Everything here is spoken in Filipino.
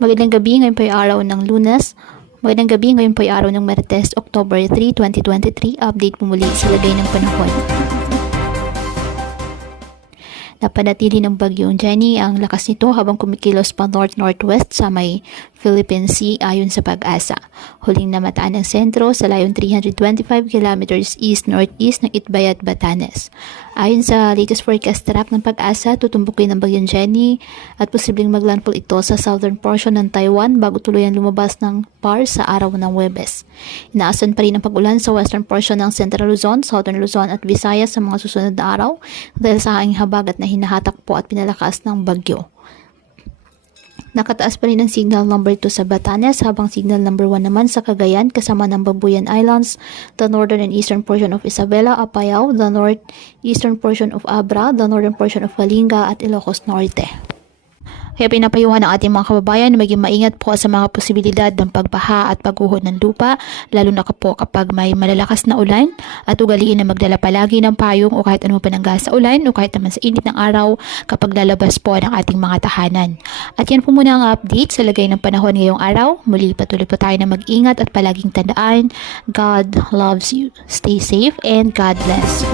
Magandang gabi, ngayon po ay araw ng Lunes. Magandang gabi, ngayon po ay araw ng Martes, October 3, 2023. Update po muli sa lagay ng panahon. Napanatili ng bagyong Jenny ang lakas nito habang kumikilos pa north-northwest sa may Philippine Sea ayon sa Pag-asa. Huling namataan ng sentro sa layong 325 kilometers east-northeast ng Itbayat, Batanes. Ayon sa latest forecast track ng Pag-asa, tutumbukin ng bagyong Jenny at posibleng maglandfall ito sa southern portion ng Taiwan bago tuluyan lumabas ng PAR sa araw ng Huwebes. Inaasahan pa rin ang pag-ulan sa western portion ng Central Luzon, Southern Luzon at Visayas sa mga susunod na araw dahil sa hanging habagat na hinahatak po at pinalakas ng bagyo. Nakataas pa rin ang signal number 2 sa Batanes habang signal number 1 naman sa Cagayan kasama ng Babuyan Islands, the northern and eastern portion of Isabela, Apayao, the northeastern portion of Abra, the northern portion of Kalinga at Ilocos Norte. Kaya pinapayuhan ng ating mga kababayan na maging maingat po sa mga posibilidad ng pagbaha at pagguho ng lupa, lalo na po kapag may malalakas na ulan, at ugaliin na magdala palagi ng payong o kahit anong panangga sa ulan o kahit naman sa init ng araw kapag lalabas po ng ating mga tahanan. At yan po muna ang update sa lagay ng panahon ngayong araw. Muli patuloy po tayo na mag-ingat at palaging tandaan, God loves you. Stay safe and God bless.